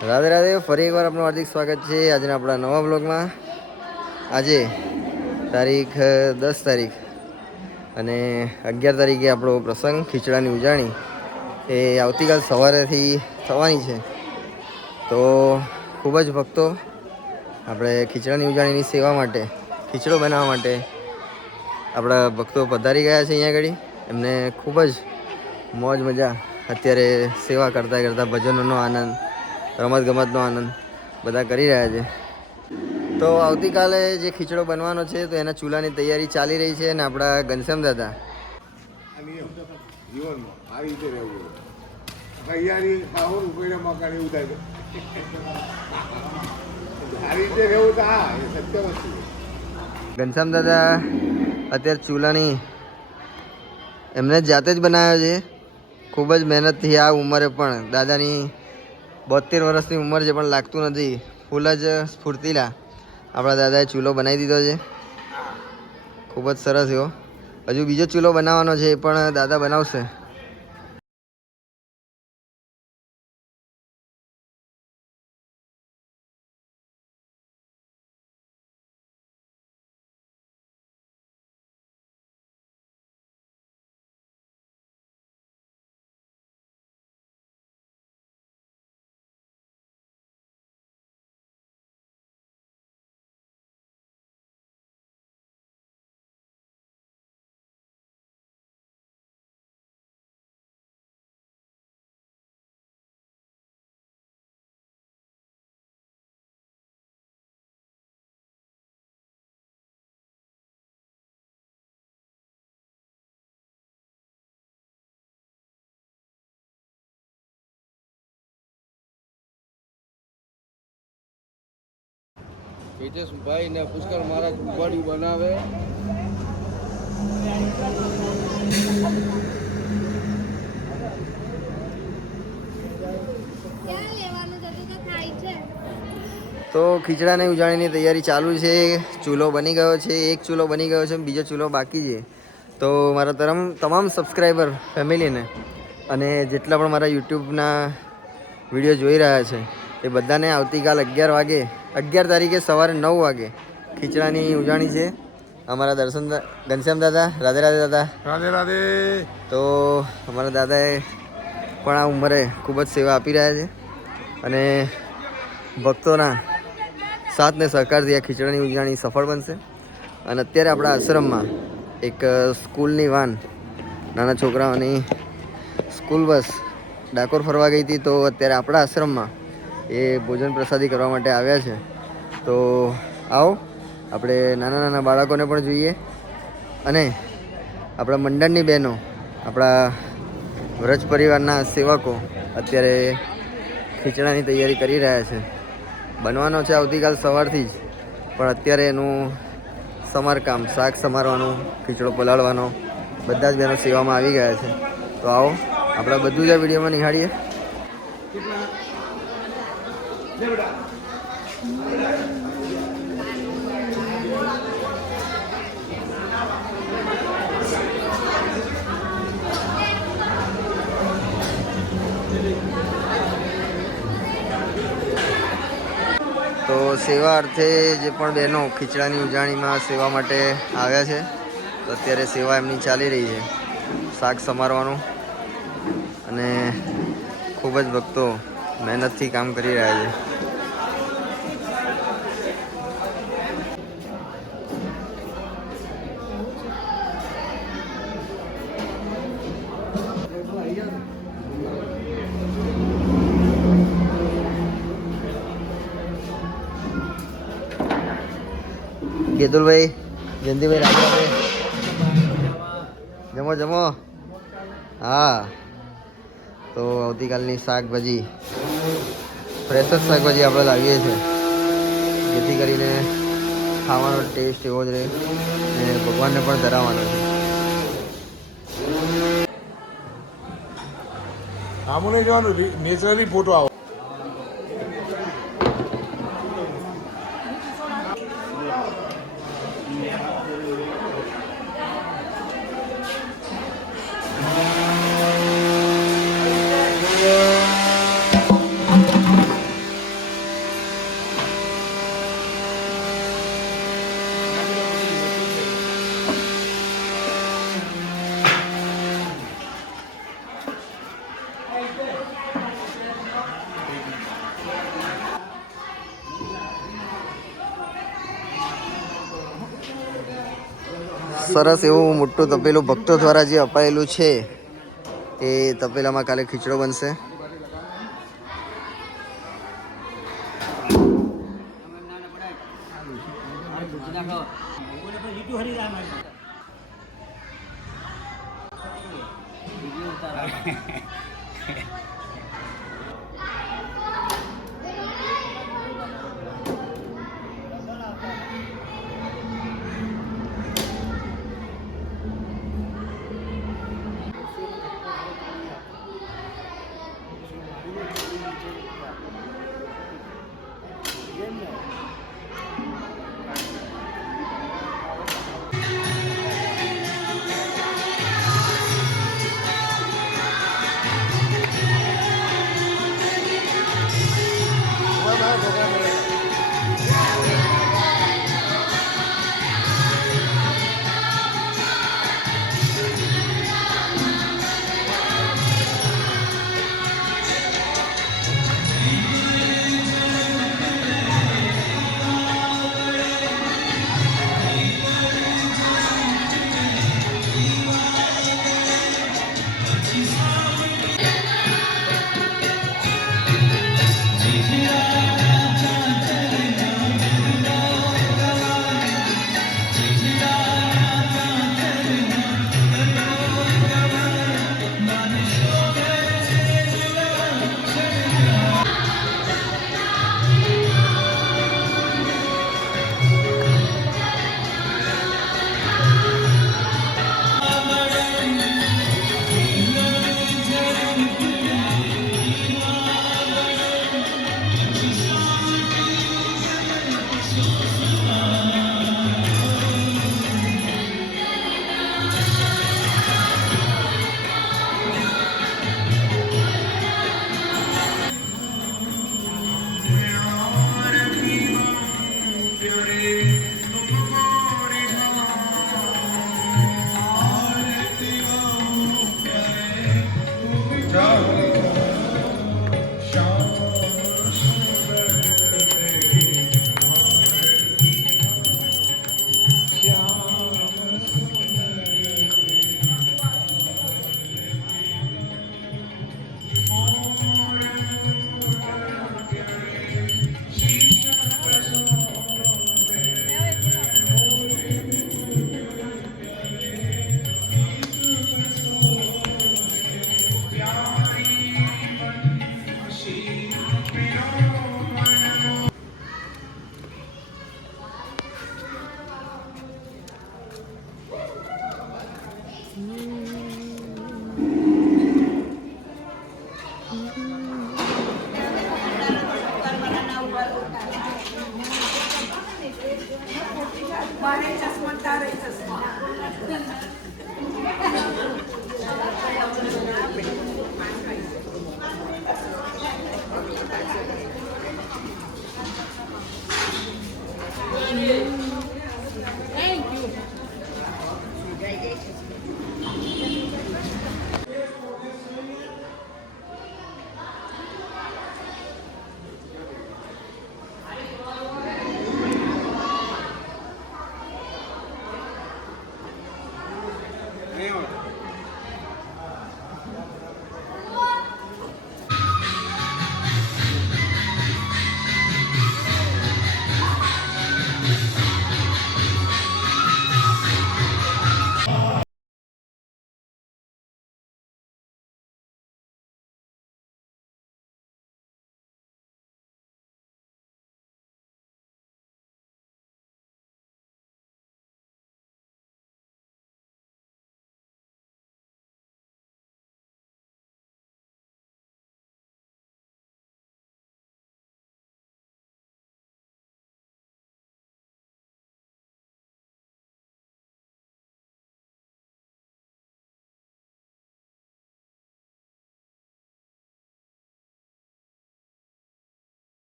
રાધે રાધે, ફરી એકવાર આપનું હાર્દિક સ્વાગત છે આજના આપણા નવા બ્લોગમાં. આજે તારીખ 10 તારીખ અને 11 તારીખે આપણો પ્રસંગ ખીચડાની ઉજાણી એ આવતીકાલ સવારેથી થવાની છે. તો ખૂબ જ ભક્તો આપણે ખીચડાની ઉજાણીની સેવા માટે, ખીચડો બનાવવા માટે આપણા ભક્તો પધારી ગયા છે. અહીંયા આગળ એમને ખૂબ જ મોજ મજા અત્યારે સેવા કરતાં કરતાં ભજનોનો આનંદ, રમતગમતનો આનંદ બધા કરી રહ્યા છે. તો આવતીકાલે જે ખીચડો બનવાનો છે તો એના ચૂલાની તૈયારી ચાલી રહી છે. અને આપણા ઘનશ્યામ દાદા જીવનમાં આવી રીતે રહેવું, તૈયારી ખાવું રૂપિયા મકાન એવું થાય. આ રીતે રહેવું તો હા એ સત્ય વસ્તુ. ઘનશ્યામ દાદા અત્યારે ચૂલાની એમને જાતે જ બનાવ્યો છે. ખૂબ જ મહેનતથી આ ઉંમરે પણ, દાદાની 72 વર્ષની ઉંમર છે પણ લાગતું નથી. ફૂલ જ સ્ફૂર્તિલા આપણા દાદાએ ચૂલો બનાવી દીધો છે. ખૂબ જ સરસ એવો. હજુ બીજો ચૂલો બનાવવાનો છે, એ પણ દાદા બનાવશે. તેજસભાઈ ને પુષ્કર મહારાજ ઉબાડ્યું બનાવે. તો ખીચડાની ઉજાણીની તૈયારી ચાલુ છે. ચૂલો બની ગયો છે, એક ચૂલો બની ગયો છે, બીજો ચૂલો બાકી છે. તો મારા તમામ સબસ્ક્રાઈબર ફેમિલીને અને જેટલા પણ મારા યુટ્યુબના વિડીયો જોઈ રહ્યા છે એ બધાને આવતીકાલ 11 વાગે, 11 તારીખે સવારે 9 વાગે ખીચડાની ઉજાણી છે. અમારા ઘનશ્યામ દાદા, રાધે રાધે દાદા. રાધે રાધે. તો અમારા દાદાએ પણ આ ઉંમરે ખૂબ જ સેવા આપી રહ્યા છે અને ભક્તોના સાથ ને સહકારથી આ ખીચડાની ઉજાણી સફળ બનશે. અને અત્યારે આપણા આશ્રમમાં એક સ્કૂલની વાન, નાના છોકરાઓની સ્કૂલ બસ ડાકોર ફરવા ગઈ હતી. તો અત્યારે આપણા આશ્રમમાં એ ભોજન પ્રસાદી કરવા માટે આવ્યા છે. તો આવો આપણે નાના નાના બાળકોને પણ જોઈએ અને આપણા મંડળની બહેનો, આપણા વ્રજ પરિવારના સેવકો અત્યારે ખીચડાની તૈયારી કરી રહ્યા છે. બનવાનો છે આવતીકાલ સવારથી જ, પણ અત્યારે એનું સમારકામ, શાક સમારવાનું, ખીચડો પલાળવાનો બધા જ બહેનો સેવામાં આવી ગયા છે. તો આવો આપણે બધું જ આ વિડીયોમાં નિહાળીએ. તો સેવા અર્થે જે પણ બહેનો ખીચડાની ઉજાણીમાં સેવા માટે આવ્યા છે તો અત્યારે સેવા એમની ચાલી રહી છે, શાક સમારવાનું. અને ખૂબ જ ભક્તો મહેનતથી કામ કરી રહ્યા છે. કેતુલભાઈ, જયંતિભાઈ, રાધે રાધે. જમો જમો. હા, તો આવતીકાલની શાકભાજી, ફ્રેશ જ શાકભાજી આપણે લાવીએ છીએ જેથી કરીને ખાવાનો ટેસ્ટ એવો જ રહે અને ભગવાનને પણ ધરાવવાનો છે. આમને જવાનું નેચરલી ફોટો આવો. સરસ એવું મોટું તપેલું ભક્તો દ્વારા જે અપાયેલું છે એ તપેલામાં કાલે ખીચડો બનશે.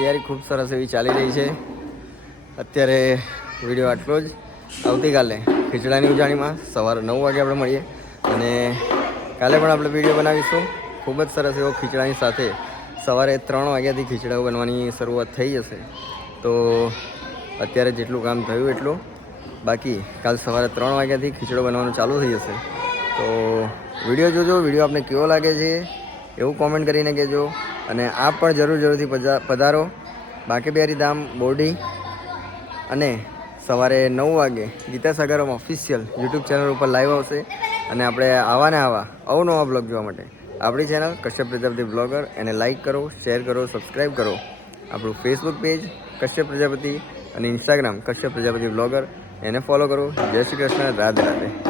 તૈયારી ખૂબ સરસ એવી ચાલી રહી છે. અત્યારે વિડીયો આટલો જ. આવતીકાલે ખીચડાની ઉજાણીમાં સવારે 9 વાગે આપણે મળીએ અને કાલે પણ આપણે વિડીયો બનાવીશું. ખૂબ જ સરસ એવો ખીચડાની સાથે સવારે 3 વાગ્યાથી ખીચડાઓ બનવાની શરૂઆત થઈ જશે. તો અત્યારે જેટલું કામ થયું એટલું, બાકી કાલ સવારે 3 વાગ્યાથી ખીચડો બનવાનું ચાલુ થઈ જશે. તો વિડીયો જોજો. વિડીયો આપને કેવો લાગે છે એવું કોમેન્ટ કરીને કહેજો. અને આપ પણ જરૂરથી પધારો. બાંકે બિહારી ધામ બોરડી. અને સવારે 9 વાગે ગીતા સાગરમ ઓફિશિયલ યુટ્યુબ ચેનલ ઉપર લાઈવ આવશે. અને આપણે આવા અવનવા બ્લોગ જોવા માટે આપણી ચેનલ કશ્યપ પ્રજાપતિ બ્લોગર એને લાઈક કરો, શેર કરો, સબસ્ક્રાઈબ કરો. આપણું ફેસબુક પેજ કશ્યપ પ્રજાપતિ અને ઇન્સ્ટાગ્રામ કશ્યપ પ્રજાપતિ બ્લોગર એને ફોલો કરો. જય શ્રી કૃષ્ણ. રાધે રાધે.